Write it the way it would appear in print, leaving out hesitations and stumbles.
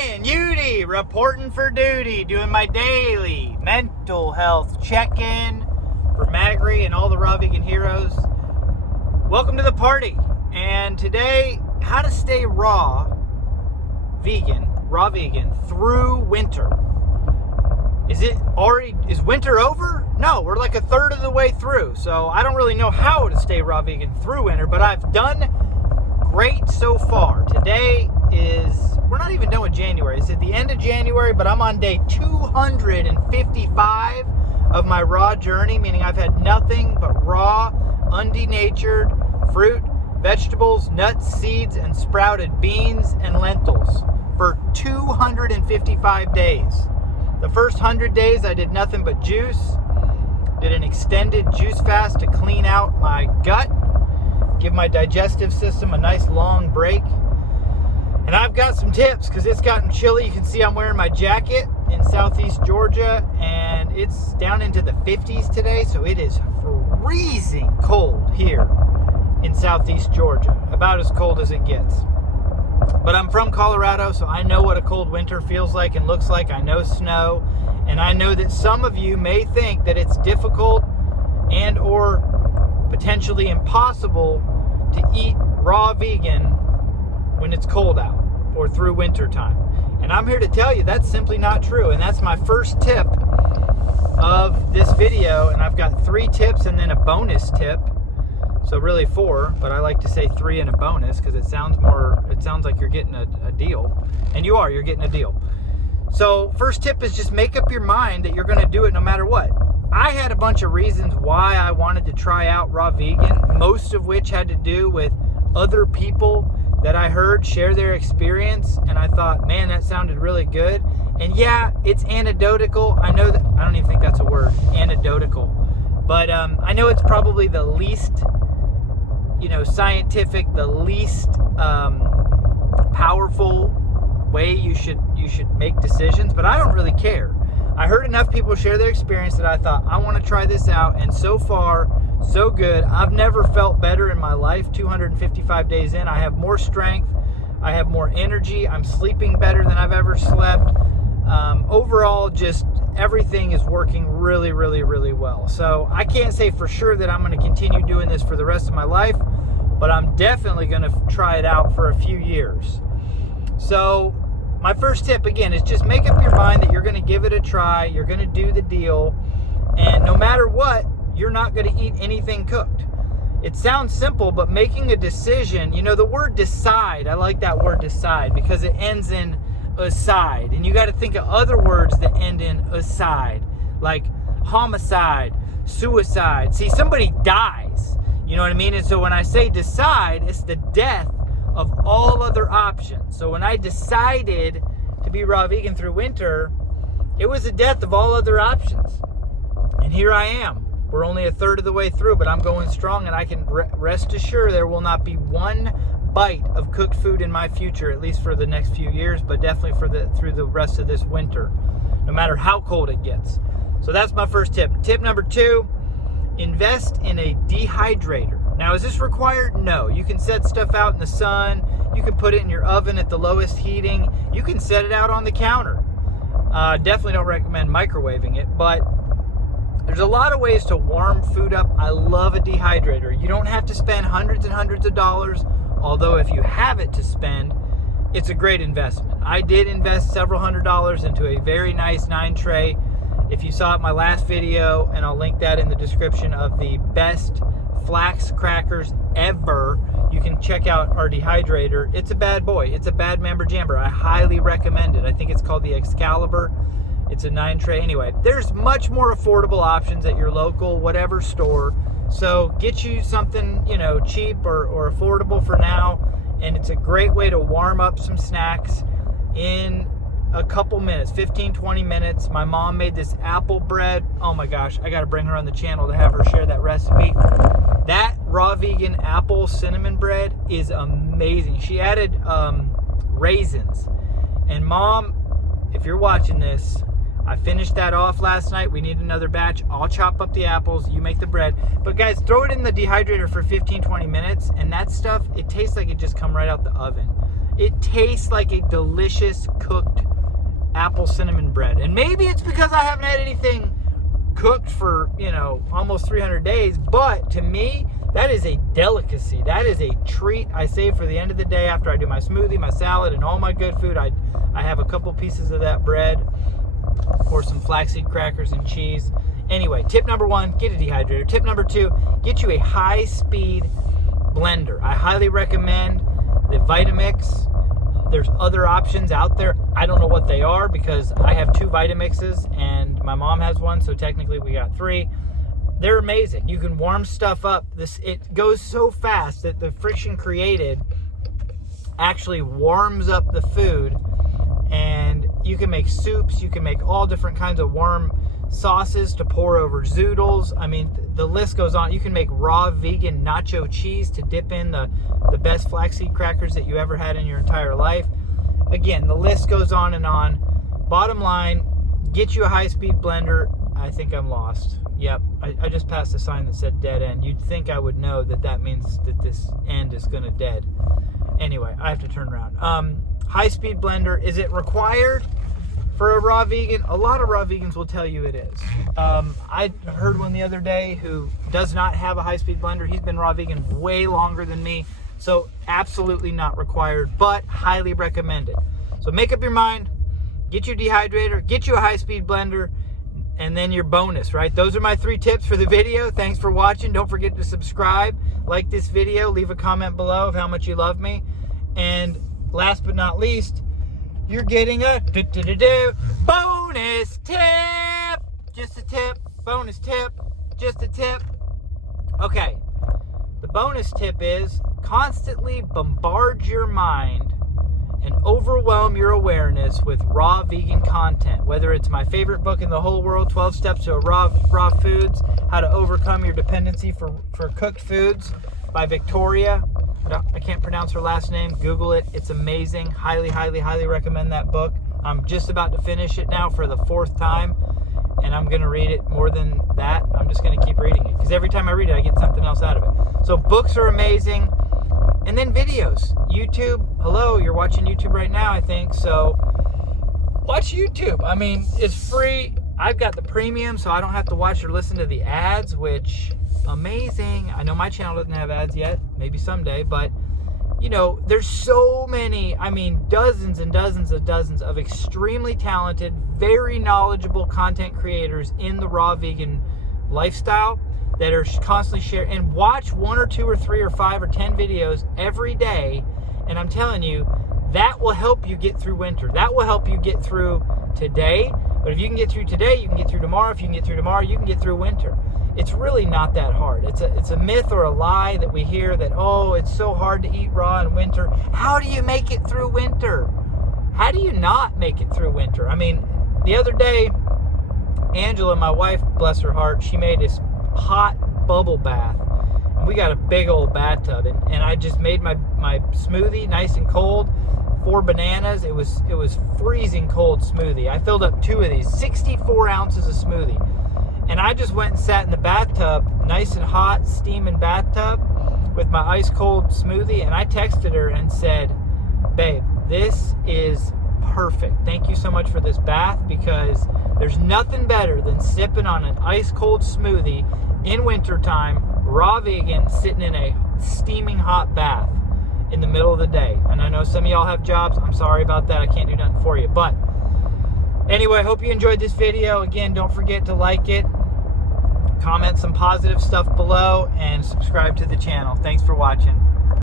Ryan, Udy, reporting for duty, doing my daily mental health check-in for Magri and all the raw vegan heroes. Welcome to the party. And today, how to stay raw vegan through winter. Is winter over? No, we're like a third of the way through. So I don't really know how to stay raw vegan through winter, but I've done great so far. Today we're not even done with January. It's at the end of January, but I'm on day 255 of my raw journey, meaning I've had nothing but raw, undenatured fruit, vegetables, nuts, seeds, and sprouted beans and lentils for 255 days. The first 100 days I did nothing but juice, did an extended juice fast to clean out my gut, give my digestive system a nice long break. And I've got some tips because it's gotten chilly. You can see I'm wearing my jacket in southeast Georgia, and it's down into the 50s today, so it is freezing cold here in southeast Georgia, about as cold as it gets. But I'm from Colorado, so I know what a cold winter feels like and looks like. I know snow, and I know that some of you may think that it's difficult and or potentially impossible to eat raw vegan when it's cold out or through winter time. And I'm here to tell you that's simply not true. And that's my first tip of this video. And I've got 3 tips and then a bonus tip. So really 4, but I like to say 3 and a bonus because it sounds like you're getting a deal. And you're getting a deal. So first tip is just make up your mind that you're going to do it no matter what. I had a bunch of reasons why I wanted to try out raw vegan, most of which had to do with other people that I heard share their experience, and I thought, man, that sounded really good. And yeah, it's anecdotal. I know that, I don't even think that's a word, anecdotal. But I know it's probably the least, scientific, the least powerful way you should make decisions, but I don't really care. I heard enough people share their experience that I thought, I want to try this out, and so far, so good. I've never felt better in my life. 255 days in, I have more strength, I have more energy, I'm sleeping better than I've ever slept. Overall, just everything is working really, really, really well. So I can't say for sure that I'm going to continue doing this for the rest of my life, but I'm definitely going to try it out for a few years. So my first tip, again, is just make up your mind that you're going to give it a try, you're going to do the deal, and no matter what, you're not going to eat anything cooked. It sounds simple, but making a decision, the word decide, I like that word decide because it ends in aside, and you got to think of other words that end in aside, like homicide, suicide. See, somebody dies, you know what I mean? And so when I say decide, it's the death of all other options. So when I decided to be raw vegan through winter, it was the death of all other options. And here I am. We're only a third of the way through, but I'm going strong, and I can rest assured there will not be one bite of cooked food in my future, at least for the next few years, but definitely through the rest of this winter, no matter how cold it gets. So that's my first tip. Tip number 2, invest in a dehydrator. Now, is this required? No. You can set stuff out in the sun. You can put it in your oven at the lowest heating. You can set it out on the counter. Definitely don't recommend microwaving it, but there's a lot of ways to warm food up. I love a dehydrator. You don't have to spend hundreds and hundreds of dollars, although if you have it to spend, it's a great investment. I did invest several $100s into a very nice 9-tray. If you saw it in my last video, and I'll link that in the description, of the best flax crackers ever, you can check out our dehydrator. It's a bad boy. It's a bad mamber jamber. I highly recommend it. I think it's called the Excalibur. It's a 9-tray. Anyway, there's much more affordable options at your local whatever store. So get you something, cheap or affordable for now. And it's a great way to warm up some snacks in a couple minutes, 15, 20 minutes. My mom made this apple bread. Oh my gosh, I got to bring her on the channel to have her share that recipe. That raw vegan apple cinnamon bread is amazing. She added raisins. And Mom, if you're watching this, I finished that off last night. We need another batch. I'll chop up the apples. You make the bread. But guys, throw it in the dehydrator for 15, 20 minutes. And that stuff, it tastes like it just come right out the oven. It tastes like a delicious cooked apple cinnamon bread. And maybe it's because I haven't had anything cooked for, almost 300 days. But to me, that is a delicacy. That is a treat I save for the end of the day after I do my smoothie, my salad, and all my good food. I have a couple pieces of that bread or some flaxseed crackers and cheese. Anyway, tip number 1, get a dehydrator. Tip number 2, get you a high-speed blender. I highly recommend the Vitamix. There's other options out there. I don't know what they are because I have 2 Vitamixes and my mom has one, so technically we got 3. They're amazing. You can warm stuff up. It goes so fast that the friction created actually warms up the food, and you can make soups. You can make all different kinds of warm sauces to pour over zoodles. I mean, the list goes on. You can make raw vegan nacho cheese to dip in the best flaxseed crackers that you ever had in your entire life. Again, the list goes on and on. Bottom line, get you a high-speed blender. I think I'm lost. Yep, I just passed a sign that said dead end. You'd think I would know that means that this end is going to dead. Anyway, I have to turn around. High-speed blender, is it required for a raw vegan? A lot of raw vegans will tell you it is. I heard one the other day who does not have a high-speed blender. He's been raw vegan way longer than me, so absolutely not required, but highly recommended. So make up your mind, get your dehydrator, get you a high-speed blender, and then your bonus, right? Those are my 3 tips for the video. Thanks for watching. Don't forget to subscribe, like this video, leave a comment below of how much you love me. And last but not least, you're getting a bonus tip. Just a tip, bonus tip, just a tip. Okay, the bonus tip is constantly bombard your mind and overwhelm your awareness with raw vegan content. Whether it's my favorite book in the whole world, 12 Steps to Raw Foods, How to Overcome Your Dependency for Cooked Foods by Victoria. I can't pronounce her last name. Google it. It's amazing. Highly, highly, highly recommend that book. I'm just about to finish it now for the 4th time, and I'm going to read it more than that. I'm just going to keep reading it because every time I read it, I get something else out of it. So books are amazing. And then videos. YouTube. Hello, you're watching YouTube right now, I think. So watch YouTube. I mean, it's free. I've got the premium, so I don't have to watch or listen to the ads, which amazing. I know my channel doesn't have ads yet. Maybe someday, but there's so many, dozens and dozens of extremely talented, very knowledgeable content creators in the raw vegan lifestyle that are constantly sharing. And watch 1 or 2 or 3 or 5 or 10 videos every day, and I'm telling you, that will help you get through winter. That will help you get through today. But if you can get through today, you can get through tomorrow. If you can get through tomorrow, you can get through winter. It's really not that hard. It's a myth or a lie that we hear that, oh, it's so hard to eat raw in winter. How do you make it through winter? How do you not make it through winter? I mean, the other day, Angela, my wife, bless her heart, she made this hot bubble bath. And we got a big old bathtub, and I just made my smoothie nice and cold. 4 bananas. It was freezing cold smoothie. I filled up 2 of these, 64 ounces of smoothie. And I just went and sat in the bathtub, nice and hot, steaming bathtub, with my ice cold smoothie. And I texted her and said, babe, this is perfect. Thank you so much for this bath, because there's nothing better than sipping on an ice cold smoothie in wintertime, raw vegan, sitting in a steaming hot bath in the middle of the day. And I know some of y'all have jobs. I'm sorry about that. I can't do nothing for you. But anyway, I hope you enjoyed this video. Again, don't forget to like it, comment some positive stuff below, and subscribe to the channel. Thanks for watching.